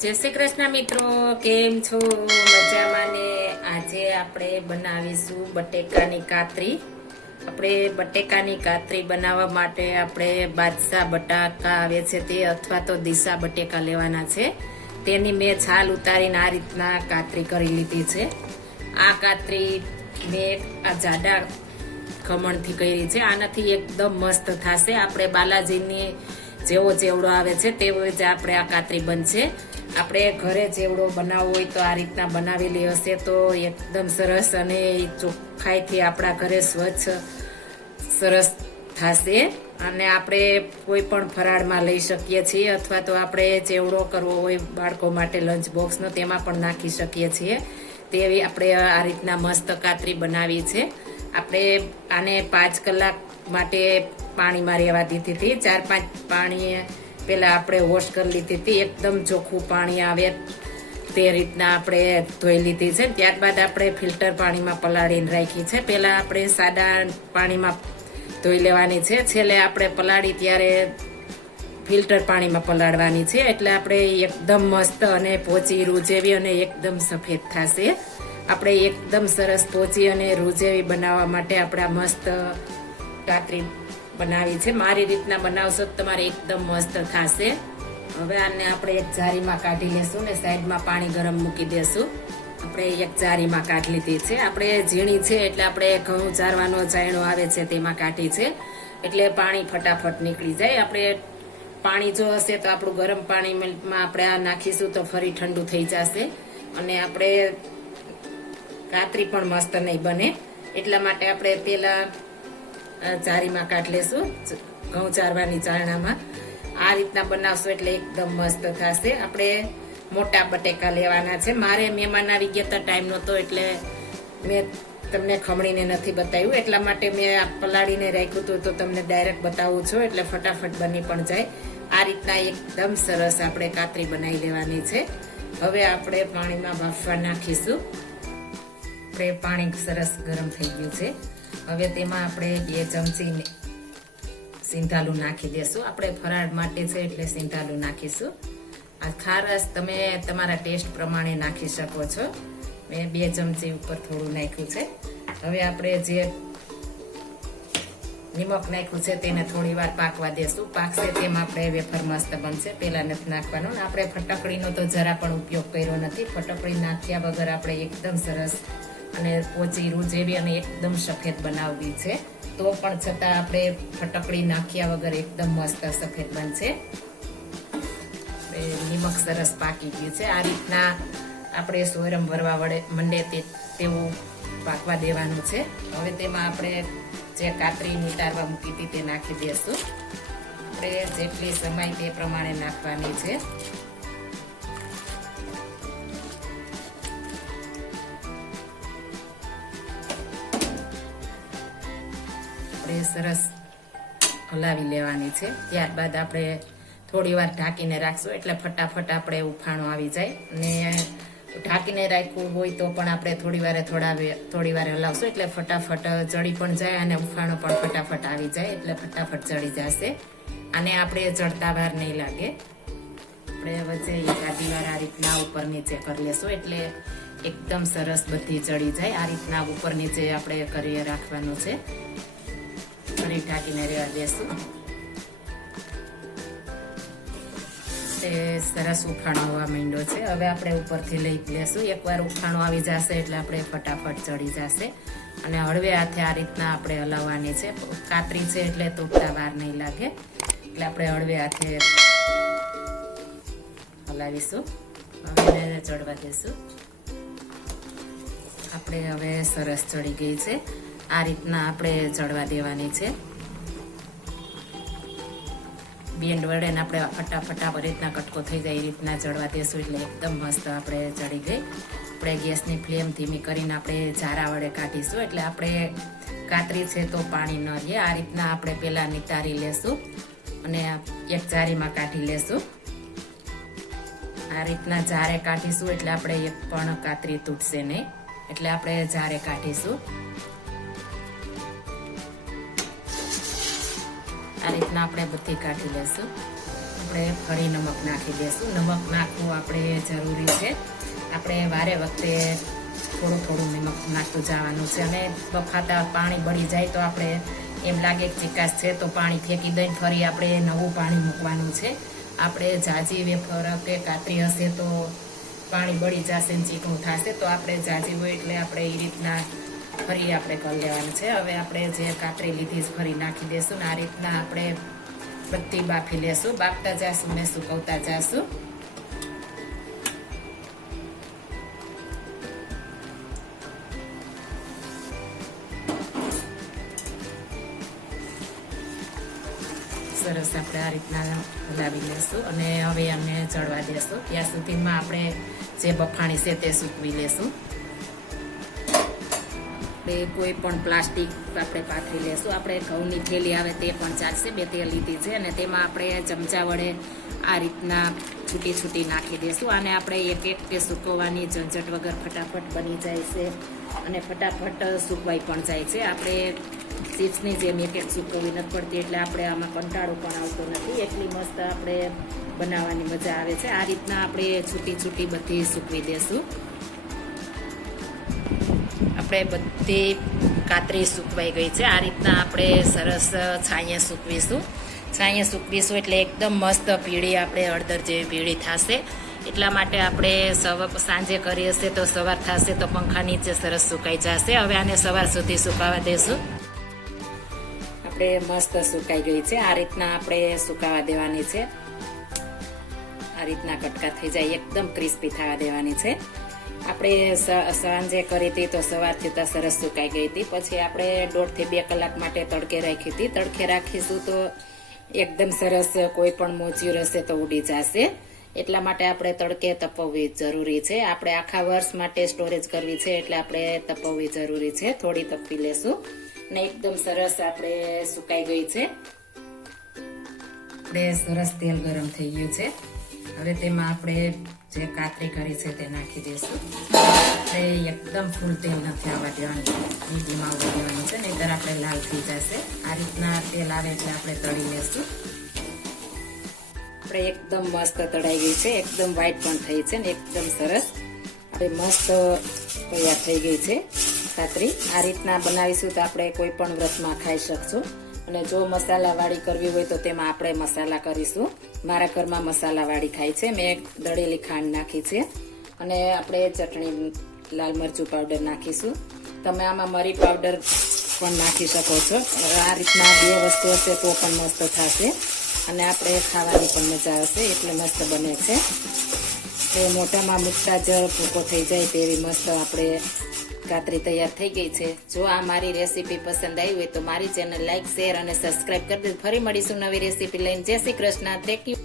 જય શ્રી કૃષ્ણ મિત્રો, કેમ છો? મજામાં ને? આજે આપણે બનાવીશું બટેકાની કાતરી. આપણે બટેકાની કાતરી બનાવવા માટે આપણે બાદશાહ બટાકા આવે છે તે અથવા તો દિશા બટેકા લેવાના છે. તેની મેં છાલ ઉતારીને આ રીતના કાતરી કરી લીધી છે. આ કાતરી મેં આ જાડા ખમણથી કરી છે. આનાથી એકદમ મસ્ત થશે. આપણે બાલાજીની જેવો ચેવડો આવે છે, તેવો જ આપણે આ કાતરી બનશે. આપણે ઘરે ચેવડો બનાવવો હોય તો આ રીતના બનાવેલી હશે તો એકદમ સરસ અને ચોખ્ખાઈથી આપણા ઘરે સ્વચ્છ સરસ થશે. અને આપણે કોઈ પણ ફરાળમાં લઈ શકીએ છીએ અથવા તો આપણે ચેવડો કરવો હોય બાળકો માટે લંચ બોક્સનો તેમાં પણ નાખી શકીએ છીએ. તેવી આપણે આ રીતના મસ્ત કાતરી બનાવી છે. આપણે આને પાંચ કલાક માટે પાણીમાં રહેવા દીધી હતી. ચાર પાંચ પાણી પહેલા આપણે વોશ કરી લીધી હતી, એકદમ ચોખ્ખું પાણી આવે તે રીતના આપણે ધોઈ લીધી છે. ત્યારબાદ આપણે ફિલ્ટર પાણીમાં પલાળીને રાખી છે. પહેલાં આપણે સાદા પાણીમાં ધોઈ લેવાની છે. છેલ્લે આપણે પલાળી ત્યારે ફિલ્ટર પાણીમાં પલાળવાની છે. એટલે આપણે એકદમ મસ્ત અને પોચી રૂજેવી અને એકદમ સફેદ થશે. આપણે એકદમ સરસ પોચી અને રૂજેવી બનાવવા માટે આપણે મસ્ત કાતરી બનાવી છે. મારી રીતના બનાવશો તો તમારે એકદમ મસ્ત થશે. હવે આને આપણે એક જારીમાં કાઢી લેશું ને સાઈડમાં પાણી ગરમ મૂકી દેશું. આપણે એક જારીમાં કાઢી લીધી છે. આપણે ઝીણી છે એટલે આપણે ઘઉં ચારવાનો ચાયણો આવે છે તેમાં કાઢી છે. એટલે પાણી ફટાફટ નીકળી જાય. આપણે પાણી જો હશે તો આપણું ગરમ પાણીમાં આપણે આ નાખીશું તો ફરી ઠંડુ થઈ જશે. અને આપણે કાતરી પણ મસ્ત નહીં બને. એટલા માટે આપણે પેલા ચારીમાં કાઢ લેશું. ઘઉં ચારવાની ચારણામાં આ રીતના બનાવશું એટલે એકદમ મસ્ત થશે. આપણે મોટા બટેકા લેવાના છે. મારે મહેમાન આવી ગયા હતા ટાઈમ નહોતો એટલે મેં તમને ખમણીને નથી બતાવ્યું. એટલા માટે મેં આ પલાળીને રાખ્યું હતું તો તમને ડાયરેક્ટ બતાવું છું. એટલે ફટાફટ બની પણ જાય. આ રીતના એકદમ સરસ આપણે કાતરી બનાવી લેવાની છે. હવે આપણે પાણીમાં બાફવા નાખીશું. આપણે પાણી સરસ ગરમ થઈ ગયું છે. હવે તેમાં આપણે બે ચમચી સિંધાલું નાખી દેશું. આપણે ફરાળ માટે છે એટલે સિંધાલું નાખીશું. આ ખારસ તમે તમારા ટેસ્ટ પ્રમાણે નાખી શકો છો. મેં બે ચમચી ઉપર થોડું નાખ્યું છે. હવે આપણે જે નિમક નાખ્યું છે તેને થોડી વાર પાકવા દેશું. પાકશે તેમ આપણે વેફર મસ્ત બનશે. પહેલા નથી નાખવાનું. આપણે ફટકડીનો તો જરા પણ ઉપયોગ કર્યો નથી. ફટકડી નાખ્યા વગર આપણે એકદમ સરસ અને પોચી રૂજેવી અને એકદમ સફેદ બનાવવી છે. તો પણ છતાં આપણે ફટકડી નાખ્યા વગર એકદમ મસ્ત સફેદ બનશે. નિમક સરસ પાકી ગયું છે. આ રીતના આપણે સોયરમ ભરવા વડે મંડે તે તેવું પાકવા દેવાનું છે. હવે તેમાં આપણે જે કાતરી નિતારવા મૂકી હતી તે નાખી દઈશું આપણે જેટલી સમય તે પ્રમાણે નાખવાની છે. આપણે સરસ હલાવી લેવાની છે. ત્યારબાદ આપણે થોડી વાર ઢાંકીને રાખશું. એટલે ફટાફટ આપણે ઉફાણો આવી જાય. અને ઢાંકીને રાખવું હોય તો પણ આપણે થોડી વારે થોડા થોડી વાર હલાવશું. એટલે ફટાફટ જળી પણ જાય અને ઉફાણો પણ ફટાફટ આવી જાય. એટલે ફટાફટ જળી જશે. અને આપણે ચડતા વાર નહીં લાગે. આપણે વચ્ચે એકાદી વાર આ રીતના ઉપર નીચે કરી લેશું. એટલે એકદમ સરસ બધી ચડી જાય. આ રીતના ઉપર નીચે આપણે કરી રાખવાનું છે. ફરી ઢાંકીને રહેવા દેશું તે સરસ ઉફાણો આવવા માંડ્યો છે. હવે આપણે ઉપરથી લઈ લેશું. એકવાર ઉફાણો આવી જશે એટલે આપણે ફટાફટ ચડી જશે. અને હળવે હાથે આ રીતના આપણે હલાવવાની છે. કાતરી છે એટલે તૂટતા વાર નહીં લાગે. એટલે આપણે હળવે હાથે હલાવીશું. હવે ચડવા દેશું. આપણે હવે સરસ ચડી ગઈ છે. આ રીતના આપણે ચડવા દેવાની છે. બેન્ડ વડે ને આપણે ફટાફટા આ રીતના કટકો થઈ જાય, એ રીતના ચડવા દેશું એટલે એકદમ મસ્ત આપણે ચડી ગઈ. આપણે ગેસની ફ્લેમ ધીમી કરીને આપણે ઝારા વડે કાઢીશું એટલે આપણે કાતરી છે તો પાણી ન રહે. આ રીતના આપણે પહેલાં નિતારી લેશું અને એક જારીમાં કાઢી લેશું. આ રીતના ઝારે કાઢીશું એટલે આપણે એક પણ કાતરી તૂટશે નહીં. એટલે આપણે ઝારે કાઢીશું. આ રીતના આપણે બધી કાઢી લેશું. આપણે ફરી નમક નાખી દઈશું નમક નાખવું આપણે જરૂરી છે. આપણે વારે વખતે થોડું થોડું નમક નાખતું જવાનું છે. અને બફાતા પાણી બળી જાય તો આપણે એમ લાગે કે ચિકાસ છે તો પાણી ફેંકી દઈને ફરી આપણે નવું પાણી મૂકવાનું છે. આપણે જાજી વેફર કે કાતરી હશે તો પાણી બળી જશે ને ચીકણું થશે તો આપણે જાજી હોય એટલે આપણે એ રીતના ફરી આપણે કરી લેવાનું છે. હવે આપણે જે કાતરી લીધી ફરી નાખી દઈશું ને આ રીતના આપણે બધી બાફી લેશું. બાફતા જાશું ને સુકવતા જાશું. સરસ આપણે આ રીતના હલાવી લેશું અને હવે અમે ચડવા દેશું. ત્યાં સુધીમાં આપણે જે બફાણી છે તે સૂકવી લેશું. આપણે કોઈ પણ પ્લાસ્ટિક આપણે પાથરી લેશું. આપણે ઘઉંની થેલી આવે તે પણ ચાલશે. બે તે લીધી છે અને તેમાં આપણે ચમચા વડે આ રીતના છૂટી છૂટી નાખી દઈશું અને આપણે એક એક કે સૂકવવાની ઝંઝટ વગર ફટાફટ બની જાય છે અને ફટાફટ સૂકવાઈ પણ જાય છે. આપણે ચીપ્સની જેમ એક એક સૂકવવી નથી પડતી એટલે આપણે આમાં કંટાળો પણ આવતો નથી. એટલી મસ્ત આપણે બનાવવાની મજા આવે છે. આ રીતના આપણે છૂટી છૂટી બધી સૂકવી દેશું. આપણે બધી કાતરી સૂકવાઈ ગઈ છે. આ રીતના આપણે સરસ છાંયે સૂકવીશું. છાંયે સૂકવીશું એટલે એકદમ મસ્ત પીળી આપણે હળદર જેવી પીળી થશે. એટલા માટે આપણે સવ, સાંજે કરી હશે તો સવાર થશે તો પંખા નીચે સરસ સુકાઈ જશે. હવે આને સવાર સુધી સુકાવા દેશું. આપણે મસ્ત સુકાઈ ગઈ છે. આ રીતના આપણે સુકાવા દેવાની છે. આ રીતના કટકા થઈ જાય. એકદમ ક્રિસ્પી થવા દેવાની છે. આપણે સાંજે કરી હતી તો સવારથી તો સરસ સુકાઈ ગઈ હતી. પછી આપણે દોઢથી બે કલાક માટે તડકે રાખી હતી. તડકે રાખીશું તો એકદમ સરસ કોઈ પણ મોચ્યું રહેશે તો ઉડી જશે. એટલા માટે આપણે તડકે તપવવી જરૂરી છે. આપણે આખા વર્ષ માટે સ્ટોરેજ કરવી છે એટલે આપણે તપવવી જરૂરી છે. થોડી તપવી લેશું. ને એકદમ સરસ આપણે સુકાઈ ગઈ છે. આપણે સરસ તેલ ગરમ થઈ ગયું છે. હવે તેમાં આપણે જે કાતરી કરી છે તે નાખી દઈશું તે એકદમ ફૂલ તેલ નથી આવવા દેવાનું. મીડિયમ આવવા દેવાનું છે, નહીતર આપણે લાલ થઈ જશે. આ રીતના તેલ આવે એટલે આપણે તળી લેશું. આપણે એકદમ મસ્ત તળાઈ ગઈ છે, એકદમ વ્હાઈટ પણ થઈ છે ને એકદમ સરસ. આપણે મસ્ત તૈયાર થઈ ગઈ છે કાતરી. આ રીતના બનાવીશું તો આપણે કોઈ પણ વ્રતમાં ખાઈ શકશું. અને જો મસાલાવાળી કરવી હોય તો તેમાં આપણે મસાલા કરીશું. મારા ઘરમાં મસાલાવાળી ખાય છે. મેં દળેલી ખાંડ નાખી છે. અને આપણે ચટણી, લાલ મરચું પાવડર નાખીશું. તમે આમાં મરી પાવડર પણ નાખી શકો છો. આ રીતના બે વસ્તુ હશે તો પણ મસ્ત થશે. અને આપણે ખાવાની પણ મજા આવશે. એટલે મસ્ત બને છે. એ મોટામાં મૂકતા જ ભૂકો થઈ જાય તેવી મસ્ત આપણે કાતરી તૈયાર થઈ ગઈ છે. જો આ મારી રેસીપી પસંદ આવી હોય તો મારી ચેનલ લાઈક, શેર અને સબસ્ક્રાઇબ કરી દે ફરી મળીશું નવી રેસીપી લઈને. જય શ્રી કૃષ્ણ. Thank you